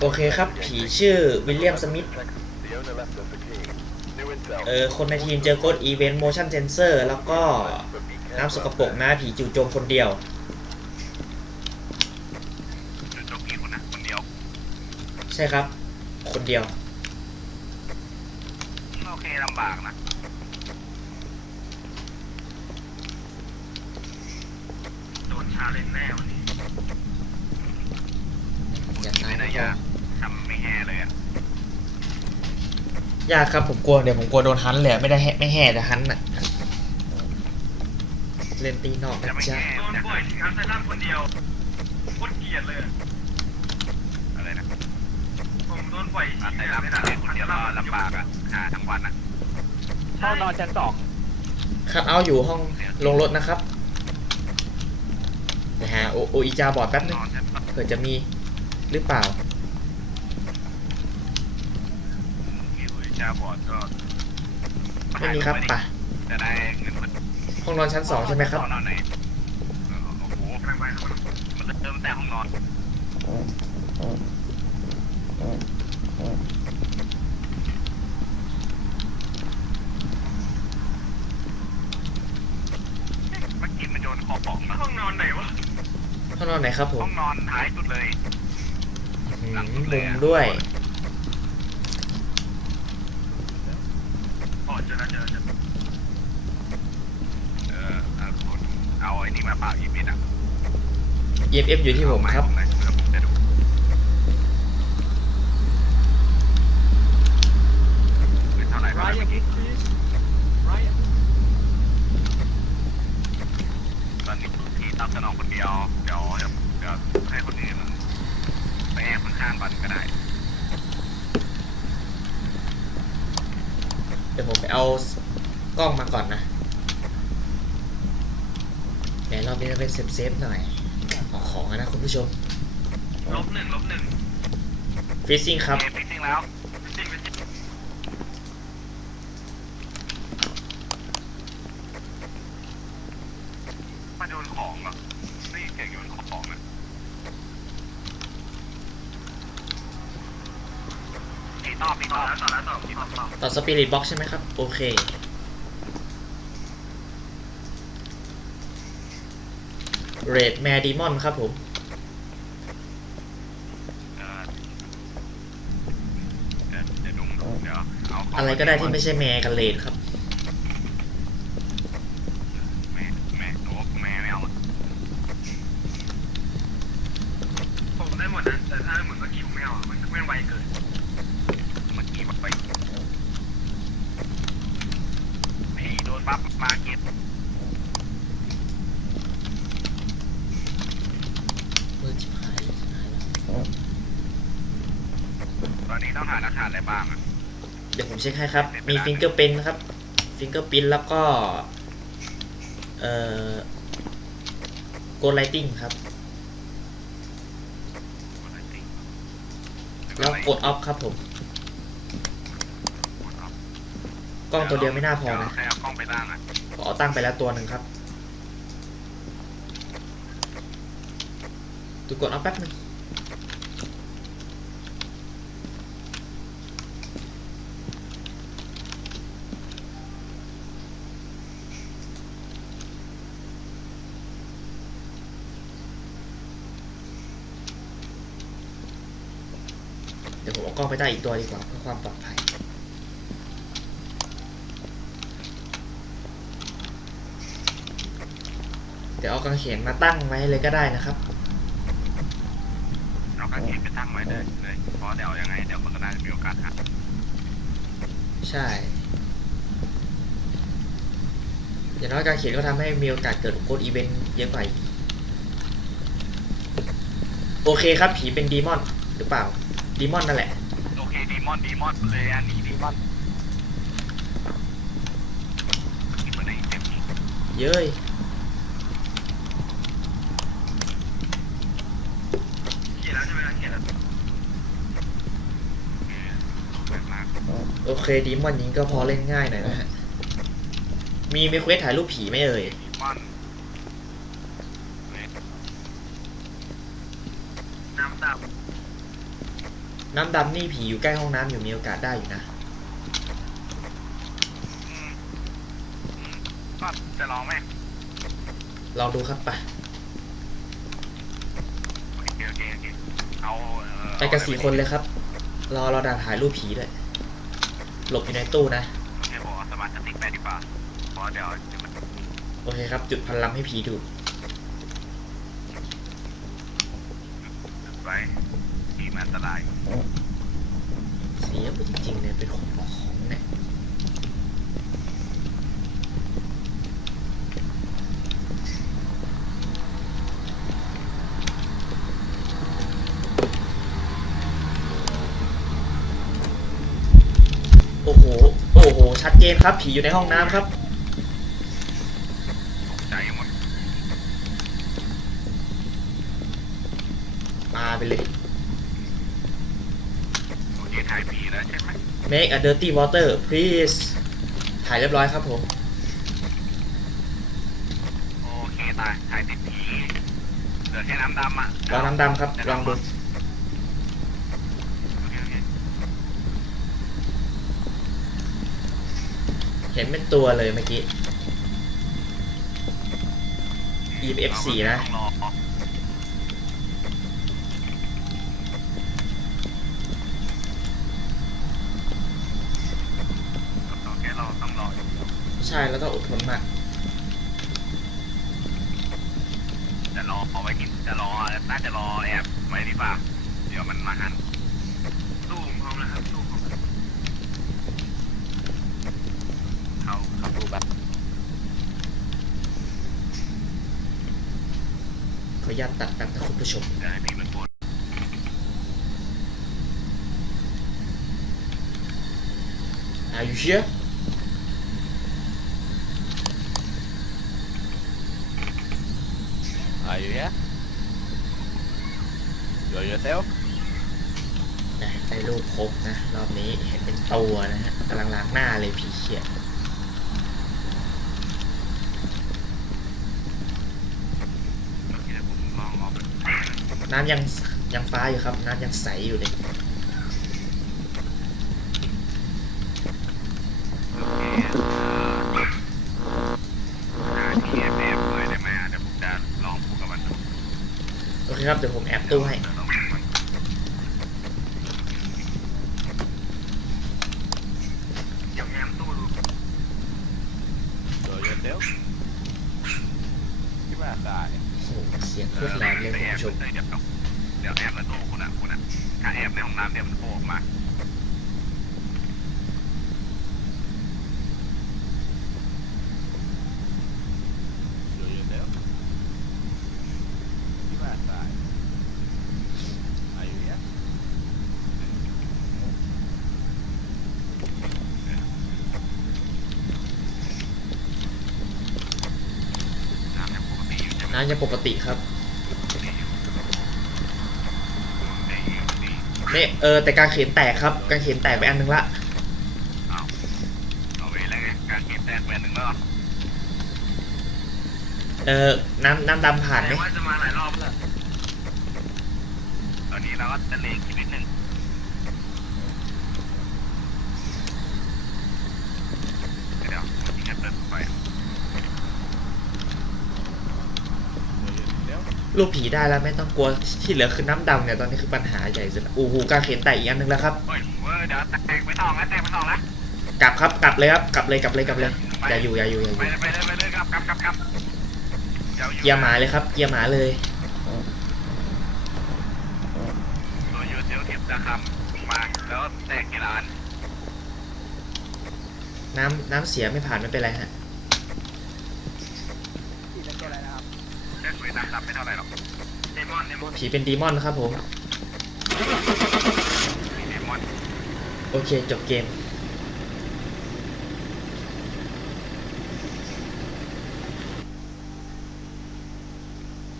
โอเคครับ ผีชื่อวิลเลียมสมิธเออคนในทีมเจอกดอีเวนต์ motion sensor แล้วก็น้ำสกปรกนะ ผีจู่โจมคนเดียวจุดจบกี่คนนะคนเดียว ใช่ครับ คนเดียว โอเคลำบากนะโดนชาเลนแน่วันนี้ อย่าตายไม่นะได้พ่อยากทำไม่แห่เลยอะยากครับผมกลัวเดี๋ยวผมกลัวโดนฮันเลยอะไม่ได้แห่ไม่แห่แต่ฮันน่ะเล่นตีนอกจะนะไม่จ๊ะแห่โดนบ่อยถึงอัลไซลัมคนเดียวโคตรเกลียดเลยอะไรนะผมโดนบ่อยอัลไซลัมคนเดียวก็ลำบากอะหาทั้งวันอะห้องนอนชั้นสองคัดเอาท์อยู่ห้องลงรถนะครับนะฮะโอโออีจาบอร์ดแป๊บนึนงอนชั้นสองเผื่อจะมี หรือเปล่ามีคุยจ้าบอดก็ไม่มีครับป่ะจะได้เงินมันห้องนอนชั้นสองใช่ไหมครับห้องนอนไหนเออโอ้โหกำลังไปครับมันเริ่มแต่ห้องนอนเมื่อกี้มันโยนของของห้องนอนไหนวะห้องนอนไหนครับผมห้องนอนท้ายสุดเลยอืม หลังสุมุดเลยมอะด้วยอ๋อเจอแล้วเจอแล้วเจอเออเออคุณเอาไอ้นี่มาเปล่าอีมิดอะ EMF อยู่ที่ผมครับเอาไม้ผมหน่อยเดี๋ยวผมจะดูเป็นเท่าไหร่ไรเท่าไหร่ อั เมื่ น อกี้ นี้ไรอัน ตอนนี้ที่ตอบสนองคนเดียว เดี๋ยวเดี๋ยวเดี๋ยวให้คนอื่นไปแอบข้างๆบันก็ได้ เดี๋ยวผมไปเอากล้ องมาก่อนนะเดี๋ยวรอบนี้จะเป็นเซฟเซฟๆหน่อยเอาของอะนะคุณผู้ชมลบหนึ่งลบหนึ่งฟิซซิ่งครับเกมฟิตติ้งแล้วฟิตติ้งฟิตติ้งมาโยนของเหรอนี่เก่งโยนของนะตีต่อตีต่อแล้วต่อแล้วต่อตีต่อต่อต่อสปิริตบ็อกใช่ไหมครับ โอเค เรดแมดิมอนครับผมเอ่อเดี๋ยวเดี๋ยวดุงดุงเดี๋ยวเอาของอะไรก็ได้ที่ไม่ใช่แมกับเรดครับ แม่แม่โอ้แม่ไม่เอาอะผมได้หมดนะแต่ถ้าเหมือนเมื่อกี้ผมไม่เอาอะมันไม่ไวเกินเมื่อกี้มันไปไอ้โดนปั๊บมาเก็บ มือจิบหายชิบหายแล้ว ตอนนี้ต้องหาหลักฐานอะไร บ้างอะเดี๋ยวผมเช็คให้ครับ มีฟิงเกอร์เป็นครับ ฟิงเกอร์ปินแล้วก็ เอ่อโกลไลติงครับ แล้วกดออฟครับผม กล้องตัวเดียวไม่น่าพอนะใครเอากล้องไปตั้งอะขอเอาตั้งไปแล้วตัวหนึ่งครับดูกดเอาแป๊บหนึง ดี๋ยวผมเอากล้องไปตั้งอีกตัวดีกว่าเพื่อความปลอดภัยเดี๋ยวเอากางเขนมาตั้งไว้เลยก็ได้นะครับ เราก็เก็บไปตั้งไว้เลยเลยเพราะเดี๋ยวยังไงเดี๋ยวมันก็น่าจะมีโอกาสหักใช่ อย่างน้อยการเขียนก็ทำให้มีโอกาสเกิดโค้ดอีเวนต์เยอะกว่าอีกโอเคครับ ผีเป็นดีมอนหรือเปล่า ดีมอนนั่นแหละ โอเคดีมอนดีมอนเลยอันนี้ดีมอนที่มันในเต็มเย้ยเขียนแล้วใช่ไหมเขียนแล้วแบบมากโอเคดีมอนยิงก็พอเล่นง่ายหน่อยนะฮะ มีมีเควสถ่ายรูปผีไหมเอ่ย ดีมอนน้ำ น้ำดำนี่ผีอยู่ใกล้ห้องน้ำอยู่มีโอกาสได้อยู่นะ อืมก็จะลองไหมลองดูครับไปโอเคโอเคโอเคเอาเอ่อไปกันสี่คนเลยครับ รอราด่าถ่ายรูปผีด้วยหลบอยู่ในตู้นะ โอเคผมเอาสมาร์ทสติ๊กไปดีกว่าเพราะเดี๋ยวเดี๋ยวมัน โอเคครับ จุดพลังให้ผีดูด ไว้ที่ มันอันตราย เสียไปจริงๆเนี่ยเป็นของของเนี่ยโอ้โห โอ้โห ชัดเจนครับ ผีอยู่ในห้องน้ำครับ ใจหมดมาไปเลย โอเคถ่ายผีแล้วใช่ไหม make a dirty water please ถ่ายเรียบร้อยครับผม โอเคตายถ่ายติดผีเหลือแค่น้ำดำอะลองน้ำดำครับ ลองดู โอเคโอเคเห็นเป็นตัวเลยเมื่อกี้ EF 4นะ ต้องรอ ใช่แล้วต้องอดทนมากจะรอเอาไว้กินจะรอน่าจะรอแอบไว้ดีกว่าเดี๋ยวมันมาหันตู้พร้อมแล้วครับตู้พร้อมแล้วเข้าเข้าตู้แบบขออนุญาตตัดแป๊บนะคุณผู้ชมเดี๋ยวให้พี่มันปวด Are you here Are yourself นะได้รูปครบนะ รอบนี้เห็นเป็นตัวนะฮะกำลังล้างหน้าเลยผีเขียดโอเคเดี๋ยวน้ำยังยังฟ้าอยู่ครับ น้ำยังใสอยู่เลย โอเคครับ เดี๋ยวผมแอบตู้ให้ เดี๋ยวลองพูดกับมันเดี๋ยวแง้มตู้ดู You yourself ที่มาตาย โอ้โห เสียงโคตรแรงเลยไปคุณแอบผู้ชมเลยเดี๋ยวเดี๋ยวแอบในตู้คุณอะคุณอะถ้าแอบในห้องน้ำเนี่ยมันโผล่ออกมา You yourself ที่มาตาย Are you here น้ำยังปกติอยู่ใช่ไหม น้ำยังปกติครับเนี่ยเออแต่กางเขียนแตกครับ กางเขียนแตกไปอันนึงละเอาเอาไว้แล้วการเก็บแต้มไปหนึ่งแล้วเออน้ำน้ำดำผ่านไหมว่าจะมาหลายรอบแล้วตอนนี้เราก็จะเลงอีกนิดนึงเดี๋ยวเมื่อกี้เปิดไฟ You yourself ลูกผีได้แล้วไม่ต้องกลัวที่เหลือคือน้ำดำเนี่ยตอนนี้คือปัญหาใหญ่สุดโอ้โหกางเขนแตกอีกอันนึงแล้วครับเฮ้ยเว้ยเดี๋ยวแตกไปสองแล้วแตกไปสองแล้วกลับครับกลับเลยครับกลับเลยกลับเลยกลับเลยอย่าอยู่อย่าอยู่อย่าอไปยู่เลยไปเลยไปเลยครับครับครับครับดี๋วอเกียร์หมาเลยครับเกียร์หมาเลยตัวอยู่เซลล์เทียบจะคำมาแล้วแตกกี่ล้านน้ำน้ำเสียไม่ผ่านไม่เป็นไรฮะ แค่สวยน้ำดำไม่เท่าไหร่หรอกเดมอนเดมอนผีเป็นดีมอนครับผมเดมอนโอเค จบเกม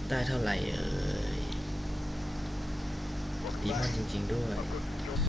ได้เท่าไหร่เอ่ยดีมอนจริง ๆ ด้วย ขอบคุณ